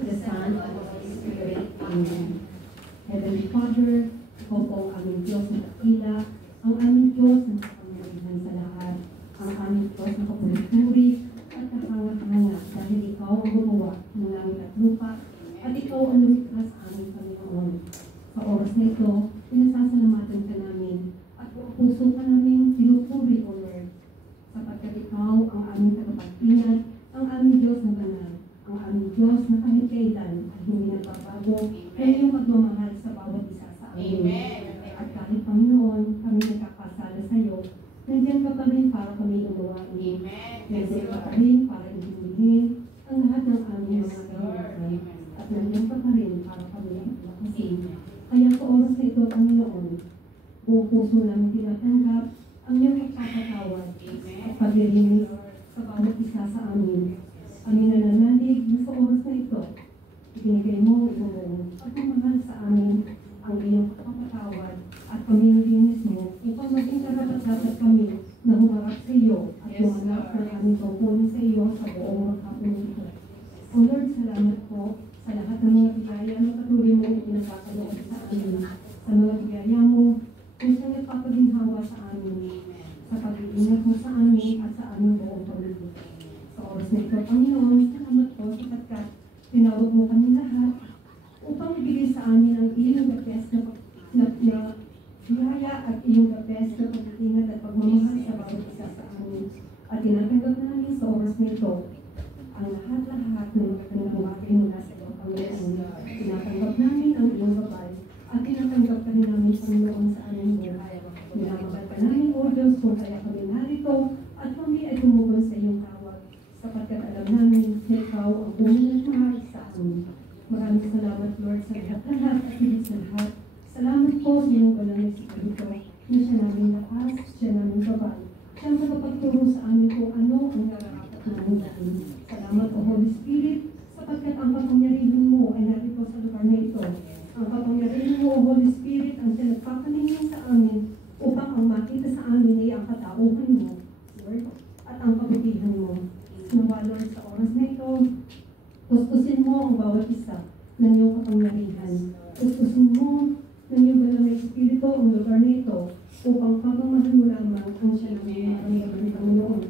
the Son, and of the Holy Spirit. Amen. Heavenly Father, ikaw po ang aming Diyos na dakila, ang aming Diyos na kapangyarihan sa lahat, ang aming Diyos na kapuri-puri at kahanga-hanga dahil ikaw ang gumawa ng langit at lupa at ikaw ang lumikha sa aming Panginoon. Sa oras na ito, pinasasalamatan ka namin at buong puso ka namin pinupuri, O Lord, sapagkat ikaw ang aming tagapag-ingat, ang aming Diyos na banal, ang aming Diyos na kahit kailan ay hindi nagbabago ng iyong pagmamahal sa bawat isa sa amin. Amen. At kahit Panginoon, kami nagkakasala sa iyo, nandiyan ka pa rin para kami unawain. Amen. Nandiyan ka pa rin para intindihin ang lahat ng aming mga kahilingan. At nandiyan ka pa rin para kami lakasin. Kaya sa oras na ito, Panginoon, buong puso namin tinatanggap ang iyong ikakatawad at paglilinis sa bawat isa sa amin. Amin na nanalig na sa oras na ito, ibinigay mo ang iyong pagmamahal sa amin, ang iyong kapatawad at pamimilinis mo upang maging karapat-dapat kami na humarap sa iyo at humarap ng aming tungkulin sa iyo sa buong maghapon ito. O Lord, salamat po sa lahat ng mga bigaya na patuloy mo ipinagkakalood sa amin, sa mga bigaya mo kung saan nagpapaginhawa sa amin, sa pag-iingat mo sa amin at sa aming buong pamilya. Sa oras na ito, Panginoon, salamat po sapagkat tinawag mo kami lahat upang ibigay sa amin ang iyong gapes na biyaya at iyong gapes na pag-iingat at pagmamahal sa bawat isa sa amin. At tinatanggap namin sa oras na ito ang lahat-lahat ng magandang bagay mula sa iyo, Panginoon. Tinatanggap namin ang iyong gabay at tinatanggap ka rin namin, Panginoon, sa aming buhay. Minamahal ka namin, O Diyos, kung kaya kami narito at kami ay tumugon sa iyong tawag sapagkat alam namin na ikaw ang unang mahal sa amin. Maraming salamat, Lord, sa lahat-lahat at higit sa lahat. Salamat po sa iyong galang si Kristo na siya namin lakas, siya namin gabay. Siya ang nakapagturo sa amin kung ano ang nararapat namin dahil. Salamat, O Holy Spirit, sapagkat ang kapangyarihan mo ay narito sa lugar na ito. Ang kapangyarihan mo, O Holy Spirit, ang siya nagpapaningin sa amin upang ang makita sa amin ay ang katauhan mo, Lord, at ang kabutihan mo. Nawa, Lord, sa oras na ito, kuskusin mo ang bawat isa ng iyong kapangyarihan. Kuskusin mo ng iyong galang na Espiritu ang lugar na ito upang pagmamahal mo lamang ang siya namin maramdaman, Panginoon.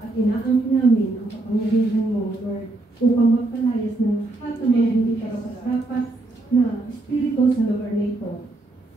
At inaangkin namin ang kapangyarihan mo, Lord, upang magpalayas ng lahat ng mga hindi karapat-dapat na Espiritu sa lugar na ito.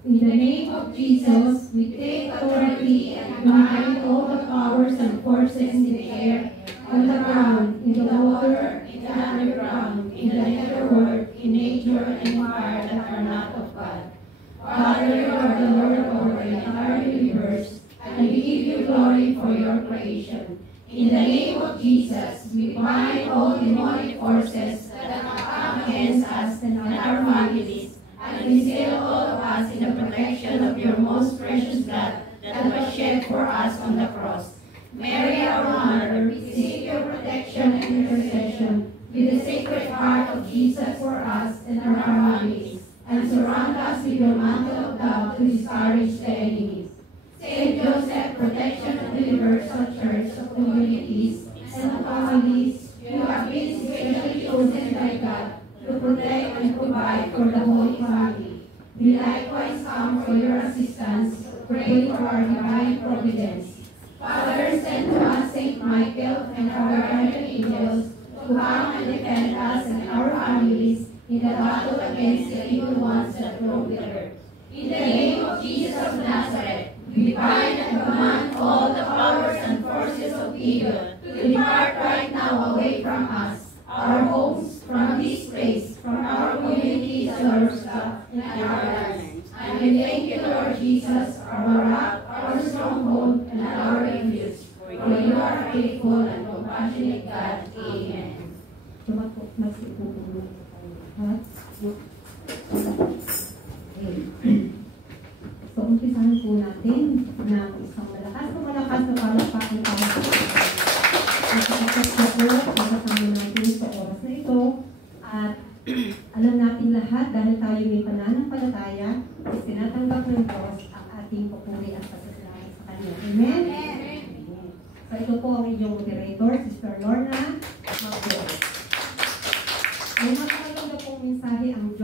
In the name of Jesus, we take authority and bind all the powers and forces in the air, on the ground, in the water, in the underground, in the netherworld, in nature and fire that are not of God. Father, you are the Lord over the entire universe, and we give you glory for your creation. In the name of Jesus, we bind all demonic forces that come against us and our families, and we seal all of us in the protection of your most precious blood that was shed for us on the cross. Mary, our Mother, we seek your protection and intercession with the Sacred Heart of Jesus for us and our families, and surround us with your mantle of love to discourage the enemies. Saint Joseph, protection and universal church of communities and of families, you have been specially chosen by God to protect and provide for the Holy Family. We likewise come for your assistance to pray for our divine providence. Father, send to us Saint Michael and our guardian angels to come and defend us and our families in the battle against the evil ones that roam the earth. In the name of Jesus of Nazareth, we bind and command all the powers and forces of evil to depart right now away from us, our homes, from this place, from our communities, our staff, and our lands. And we thank you, Lord Jesus, our rock, our stronghold, and our refuge, for you are faithful and compassionate God. Amen. So, umpisahan po natin ng isang malakas na palakpakan para sa kasama natin sa oras na ito. At alam natin lahat, dahil tayo may pananampalataya, is tinatanggap ng Diyos ang ating papuri at pasasalamat sa Kanya. Amen? Amen. So, ito po ang inyong moderator, Sister Lorna Magdalena. Ay,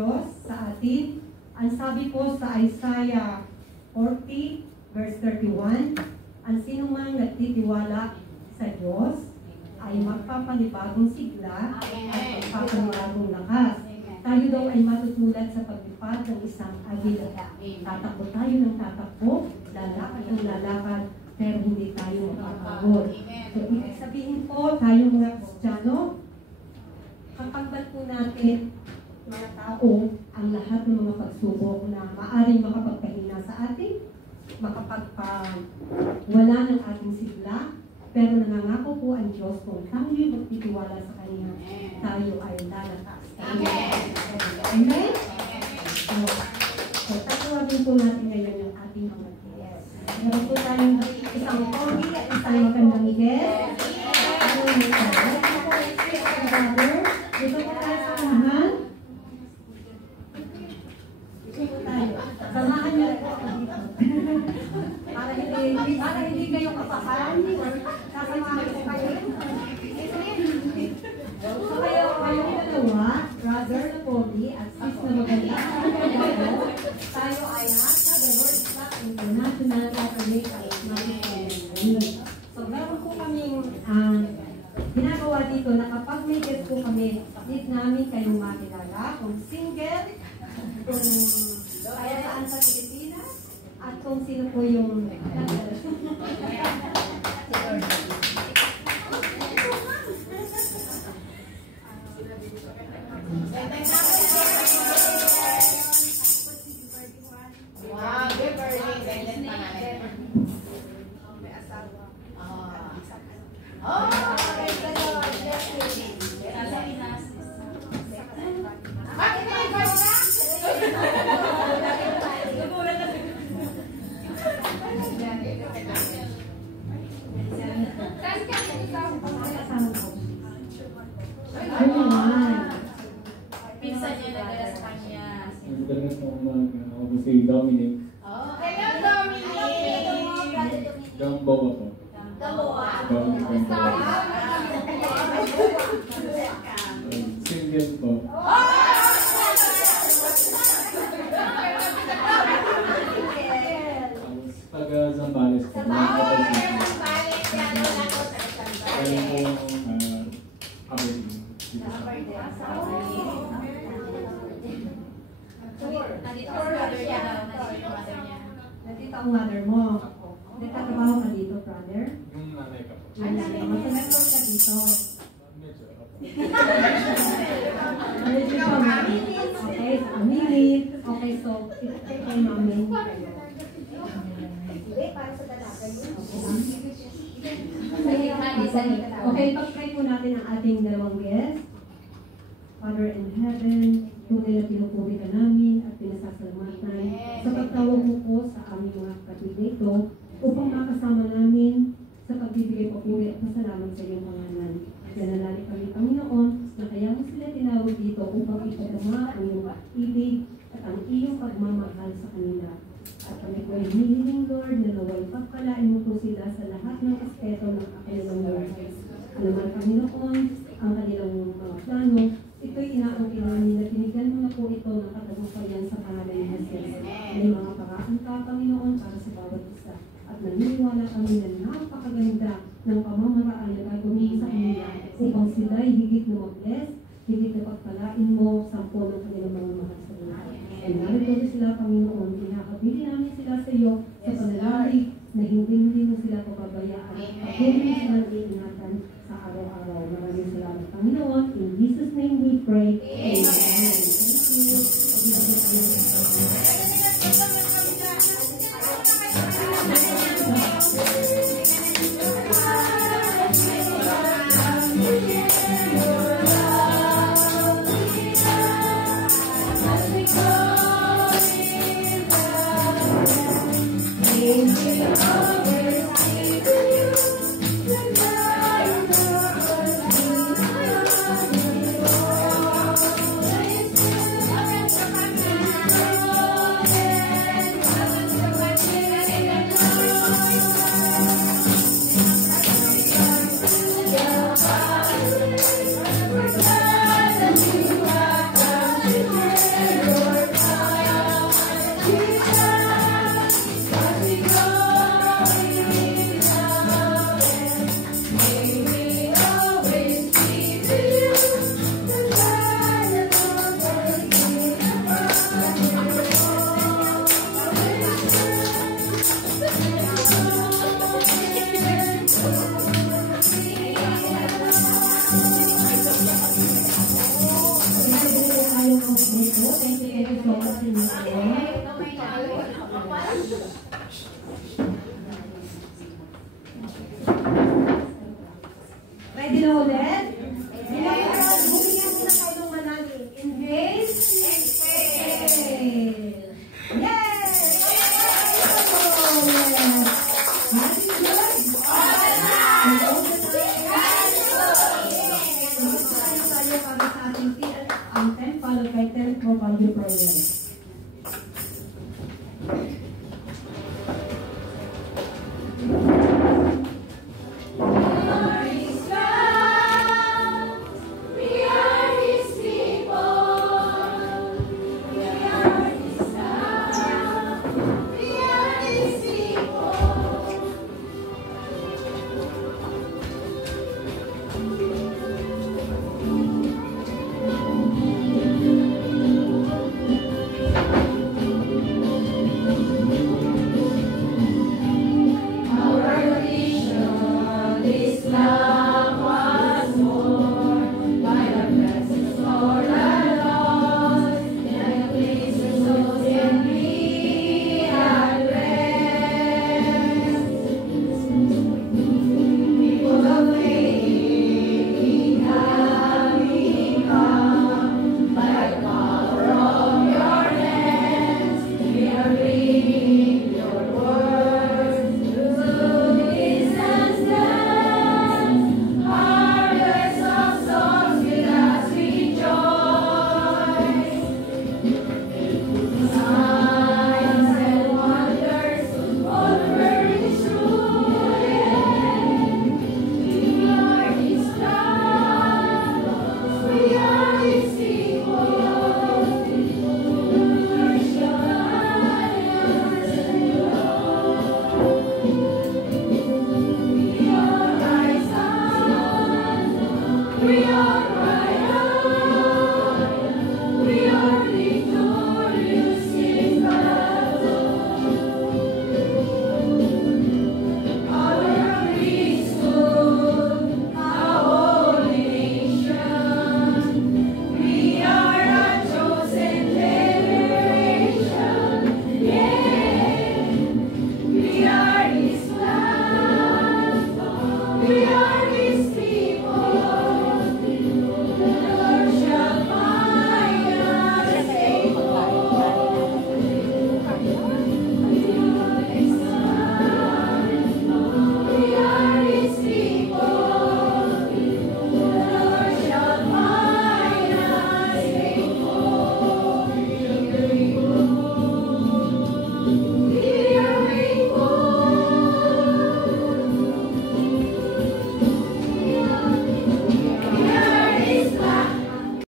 Diyos sa atin. Ang sabi po sa Isaiah 40, verse 31, ang sinumang nagtitiwala sa Diyos ay magpapanibagong sigla at magpapanibagong lakas. Tayo daw ay matutulad sa paglipad ng isang agila. Tatakbo tayo ng tatakbo, lalakad ng lalakad, pero hindi tayo mapapagod. So, ibig sabihin po, tayo mga Kristiyano, kapag po natin mga tao ang lahat ng mga pagsubok na maaaring makapagpahina sa atin, makapagpawala ng ating sigla, pero nangangako po ang Diyos kung tayo'y magtitiwala sa Kanya, tayo ay lalakas. Amen? So, tatawagin po natin ngayon yung ating mga guest. Meron po tayong isang pogi at isang magandang guest. Dito po tayo sa unahan. Dito po tayo. Samahan niyo po ako dito. Para hindi kayo kapahan. Sasamahan ko kayo. So kayong dalawa, brother na pogi at sis na maganda. Tayo ay nasa the Lord Stock International Catholic Charismatic. So meron po kaming ginagawa dito na kapag may guest po kami, need namin kayong makilala kung single, kung kaya saan sa Pilipinas, at kung sino po yung wow, good birthday. Oh, praise the Lord. Bakit may birthday? Pinsan niya nagdala sa kanya. Magandang umaga. Ako po si Dominic. Oh, hello, Dominic. Gambawa po. Dominic Gambawa. Single po. Taga Zambales po. Kaya po nandito ang mother mo. Nagtatrabaho ka dito, brother? yung nanay ka po. Masanagod ka dito. Medyo ako. Medyo pamilya. Okay, sa amilit. Okay, so, ito kay mami. Okay, pag-try po natin ang ating dalawang guest. Father in heaven, kung nila pinupuri ka namin at pinasasalamatan sa pagtawag mo po sa aming mga kapatid dito upang makasama namin sa pagbibigay papuri at pasalamat sa iyong pangalan. Nananalig kami, Panginoon, na kaya mo sila tinawag dito upang ipadama ang iyong ibig at ang iyong pagmamahal sa kanila. At kami po ay hinihiling, Lord, na naway pagpalain mo po sila sa lahat ng aspeto ng kanilang buhay. Alaman, Panginoon, ang kanilang mga plano, ito'y inaangkin namin na tinigyan mo na po ito ng katagumpayan sa pangalan ni Jesus. May mga pangakanta, Panginoon, para sa bawat isa. At naniniwala kami na napakaganda ng pamamaraan na gagawin sa kanila upang sila'y higit na mag-bless, higit na pagpalain mo sa po ng kanilang mga mahal sa buhay. Ay narito sila, Panginoon, pinakabili namin sila sa iyo sa panalangin na hindi mo sila pababayaan at hindi mo sila iingatan sa araw-araw. Maraming salamat, Panginoon. In Jesus' name we pray. Amen. Thank you so much. Ready na ulit? Bumigyan muna tayo ng manali. Inhale. Exhale. Yes! Happy birthday! Ang 10 followed by 10 for Bible prayer.